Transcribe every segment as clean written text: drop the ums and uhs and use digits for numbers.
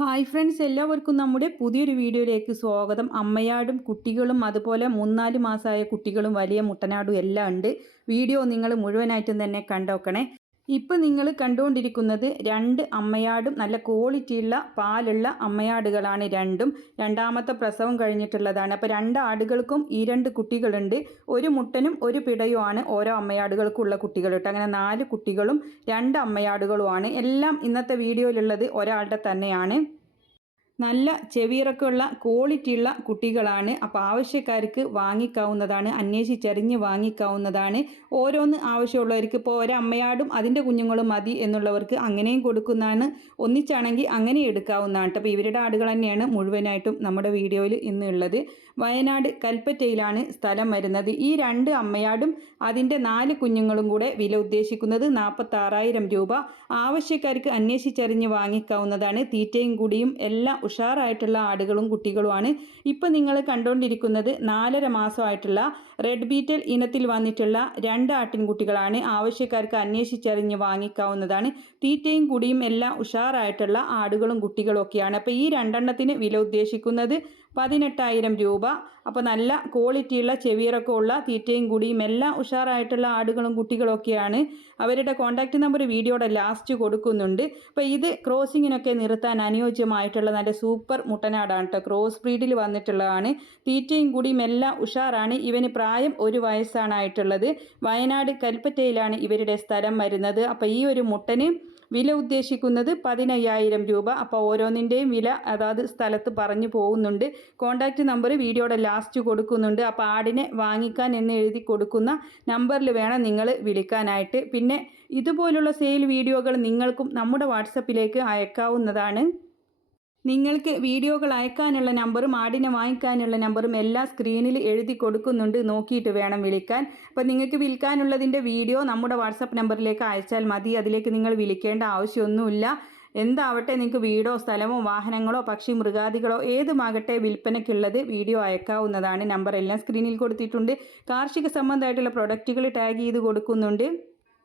Hi friends, എല്ലാവർക്കും നമ്മുടെ പുതിയൊരു വീഡിയോയിലേക്ക് സ്വാഗതം. അമ്മയാടും കുട്ടികളും അതുപോലെ 3-4 മാസമായ കുട്ടികളും വലിയ മുട്ടനാടും എല്ലാം ഉണ്ട്. വീഡിയോ നിങ്ങൾ മുഴുവനായിട്ടും തന്നെ കണ്ടോക്കണേ. ഇപ്പം നിങ്ങൾ കണ്ടുകൊണ്ടിരിക്കുന്നത് 2 അമ്മയാടും നല്ല ക്വാളിറ്റിയുള്ള പാലുള്ള അമ്മയാടുകളാണ്. രണ്ടാമത്തെ പ്രസവം കഴിഞ്ഞിട്ടുള്ളതാണ്. അപ്പോൾ 2 ആടുകൾക്കും ഈ 2 കുട്ടികളുണ്ട്. ഒരു മുട്ടനും ഒരു പിടയുമാണ് ഓരോ അമ്മയാടുകൾക്കുള്ള കുട്ടികൾ കേട്ടോ. അങ്ങനെ 4 കുട്ടികളും 2 അമ്മയാടുകളുമാണ്. എല്ലാം ഇന്നത്തെ വീഡിയോയിലുള്ളത് ഒരാളുടെ തന്നെയാണ്. നല്ല ചെവിയിറക്കമുള്ള ക്വാളിറ്റിയുള്ള കുട്ടികളാണ്. അപ്പോൾ ആവശ്യക്കാർക്ക് വാങ്ങിക്കാവുന്നതാണ്, അന്വേഷിച്ചറിഞ്ഞ് വാങ്ങിക്കാവുന്നതാണ്. ഓരോന്ന് ആവശ്യമുള്ളവർക്ക് ഇപ്പോൾ ഒരമ്മയാടും അതിൻ്റെ കുഞ്ഞുങ്ങളും മതി എന്നുള്ളവർക്ക് അങ്ങനെയും കൊടുക്കുന്നതാണ്. ഒന്നിച്ചാണെങ്കിൽ അങ്ങനെ എടുക്കാവുന്നതാണ്. അപ്പോൾ ഇവരുടെ ആടുകൾ തന്നെയാണ് മുഴുവനായിട്ടും നമ്മുടെ വീഡിയോയിൽ ഇന്ന് ഉള്ളത്. വയനാട് കൽപ്പറ്റയിലാണ് സ്ഥലം വരുന്നത്. ഈ 2 അമ്മയാടും അതിൻ്റെ 4 കുഞ്ഞുങ്ങളും കൂടെ വില ഉദ്ദേശിക്കുന്നത് 46,000 രൂപ. ആവശ്യക്കാർക്ക് അന്വേഷിച്ചറിഞ്ഞ് വാങ്ങിക്കാവുന്നതാണ്. തീറ്റയും കൂടിയും എല്ലാം ഉഷാറായിട്ടുള്ള ആടുകളും കുട്ടികളുമാണ്. ഇപ്പം നിങ്ങൾ കണ്ടുകൊണ്ടിരിക്കുന്നത് 4.5 മാസമായിട്ടുള്ള റെഡ് ബീറ്റൽ ഇനത്തിൽ വന്നിട്ടുള്ള 2 ആട്ടിൻകുട്ടികളാണ്. ആവശ്യക്കാർക്ക് അന്വേഷിച്ചറിഞ്ഞ് വാങ്ങിക്കാവുന്നതാണ്. തീറ്റയും കൂടിയും എല്ലാം ഉഷാറായിട്ടുള്ള ആടുകളും കുട്ടികളും ഒക്കെയാണ്. അപ്പോൾ ഈ 2 എണ്ണത്തിന് വില ഉദ്ദേശിക്കുന്നത് 18,000 രൂപ. അപ്പോൾ നല്ല ക്വാളിറ്റിയുള്ള ചെവിയിറക്കമുള്ള തീറ്റയും കൂടിയും എല്ലാം ഉഷാറായിട്ടുള്ള ആടുകളും കുട്ടികളും ഒക്കെയാണ്. അവരുടെ കോൺടാക്റ്റ് നമ്പർ വീഡിയോയുടെ ലാസ്റ്റ് കൊടുക്കുന്നുണ്ട്. അപ്പോൾ ഇത് ക്രോസിങ്ങിനൊക്കെ നിർത്താൻ അനുയോജ്യമായിട്ടുള്ള നല്ല സൂപ്പർ മുട്ടനാടാണ് കേട്ടോ. ക്രോസ് ബ്രീഡിൽ വന്നിട്ടുള്ളതാണ്. തീറ്റയും കൂടിയും എല്ലാം ഉഷാറാണ്. ഇവന് പ്രായം 1 വയസ്സാണ് ആയിട്ടുള്ളത്. വയനാട് കൽപ്പറ്റയിലാണ് ഇവരുടെ സ്ഥലം വരുന്നത്. അപ്പോൾ ഈ ഒരു മുട്ടന് വില ഉദ്ദേശിക്കുന്നത് 15,000 രൂപ. അപ്പോൾ ഓരോന്നിൻ്റെയും വില അതാത് സ്ഥലത്ത് പറഞ്ഞു പോകുന്നുണ്ട്. കോൺടാക്റ്റ് നമ്പർ വീഡിയോയുടെ ലാസ്റ്റ് കൊടുക്കുന്നുണ്ട്. അപ്പോൾ ആടിനെ വാങ്ങിക്കാൻ എന്ന് എഴുതി കൊടുക്കുന്ന നമ്പറിൽ വേണം നിങ്ങൾ വിളിക്കാനായിട്ട്. പിന്നെ ഇതുപോലുള്ള സെയിൽ വീഡിയോകൾ നിങ്ങൾക്കും നമ്മുടെ വാട്സപ്പിലേക്ക് അയക്കാവുന്നതാണ്. നിങ്ങൾക്ക് വീഡിയോകൾ അയക്കാനുള്ള നമ്പറും ആടിനെ വാങ്ങിക്കാനുള്ള നമ്പറും എല്ലാം സ്ക്രീനിൽ എഴുതി കൊടുക്കുന്നുണ്ട്. നോക്കിയിട്ട് വേണം വിളിക്കാൻ. അപ്പോൾ നിങ്ങൾക്ക് വിൽക്കാനുള്ളതിൻ്റെ വീഡിയോ നമ്മുടെ വാട്സപ്പ് നമ്പറിലേക്ക് അയച്ചാൽ മതി. അതിലേക്ക് നിങ്ങൾ വിളിക്കേണ്ട ആവശ്യമൊന്നുമില്ല. എന്താവട്ടെ, നിങ്ങൾക്ക് വീടോ സ്ഥലമോ വാഹനങ്ങളോ പക്ഷി മൃഗാദികളോ ഏതുമാകട്ടെ വിൽപ്പനയ്ക്കുള്ളത് വീഡിയോ അയക്കാവുന്നതാണ്. നമ്പർ എല്ലാം സ്ക്രീനിൽ കൊടുത്തിട്ടുണ്ട്. കാർഷിക സംബന്ധമായിട്ടുള്ള പ്രൊഡക്റ്റുകൾ ടാഗ് ചെയ്ത് കൊടുക്കുന്നുണ്ട്.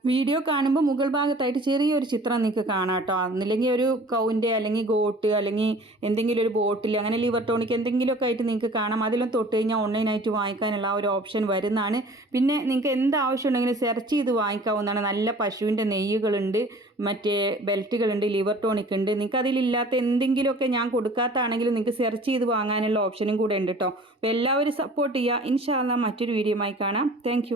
വീഡിയോ കാണുമ്പോൾ മുകൾ ഭാഗത്തായിട്ട് ചെറിയൊരു ചിത്രം നിങ്ങൾക്ക് കാണാം കേട്ടോ. ഒന്നില്ലെങ്കിൽ ഒരു കൗൻ്റെ അല്ലെങ്കിൽ ഗോട്ട് അല്ലെങ്കിൽ എന്തെങ്കിലും ഒരു ബോട്ടിൽ അങ്ങനെ ലിവർ ടോണിക് എന്തെങ്കിലുമൊക്കെ ആയിട്ട് നിങ്ങൾക്ക് കാണാം. അതിലും തൊട്ട് കഴിഞ്ഞാൽ ഓൺലൈനായിട്ട് വാങ്ങിക്കാനുള്ള ആ ഒരു ഓപ്ഷൻ വരുന്നതാണ്. പിന്നെ നിങ്ങൾക്ക് എന്ത് ആവശ്യം ഉണ്ടെങ്കിലും സെർച്ച് ചെയ്ത് വാങ്ങിക്കാവുന്നതാണ്. നല്ല പശുവിൻ്റെ നെയ്യുകളുണ്ട്, മറ്റേ ബെൽറ്റുകളുണ്ട്, ലിവർ ടോണിക് ഉണ്ട്. നിങ്ങൾക്ക് അതിലില്ലാത്ത എന്തെങ്കിലുമൊക്കെ ഞാൻ കൊടുക്കാത്തതാണെങ്കിലും നിങ്ങൾക്ക് സെർച്ച് ചെയ്ത് വാങ്ങാനുള്ള ഓപ്ഷനും കൂടെ ഉണ്ട് കേട്ടോ. അപ്പോൾ എല്ലാവരും സപ്പോർട്ട് ചെയ്യുക. ഇൻഷാ അല്ലാഹ് മറ്റൊരു വീഡിയോയുമായി കാണാം. താങ്ക്